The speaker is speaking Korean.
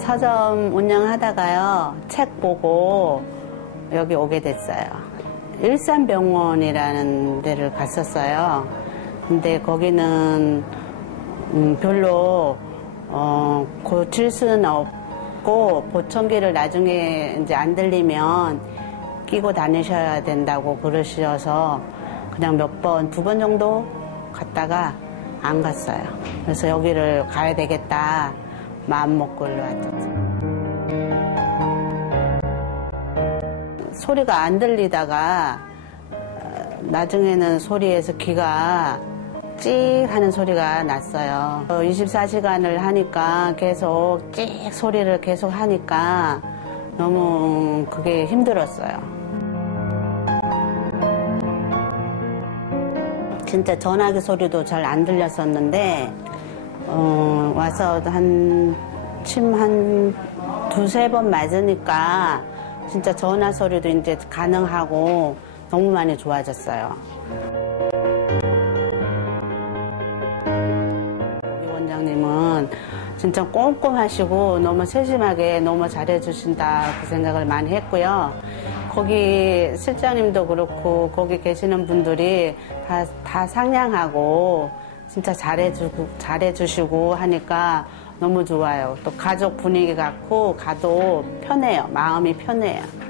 서점 운영하다가요, 책 보고 여기 오게 됐어요. 일산병원이라는 데를 갔었어요. 근데 거기는 음, 별로 어, 고칠 수는 없고 보청기를 나중에 이제 안 들리면 끼고 다니셔야 된다고 그러셔서 그냥 몇 번, 두 번 정도 갔다가 안 갔어요. 그래서 여기를 가야 되겠다 마음 먹고 일로 왔죠. 소리가 안 들리다가 어, 나중에는 소리에서 귀가 찍 하는 소리가 났어요. 24시간을 하니까 계속 찍 소리를 계속 하니까 너무 그게 힘들었어요. 진짜 전화기 소리도 잘 안 들렸었는데 어, 와서 한 침 한 두세 번 맞으니까 진짜 전화 소리도 이제 가능하고 너무 많이 좋아졌어요. 이 원장님은 진짜 꼼꼼하시고 너무 세심하게 너무 잘해주신다 그 생각을 많이 했고요. 거기 실장님도 그렇고 거기 계시는 분들이 다, 다 상냥하고 진짜 잘해주고, 잘해주시고 하니까 너무 좋아요. 또 가족 분위기 같고 가도 편해요. 마음이 편해요.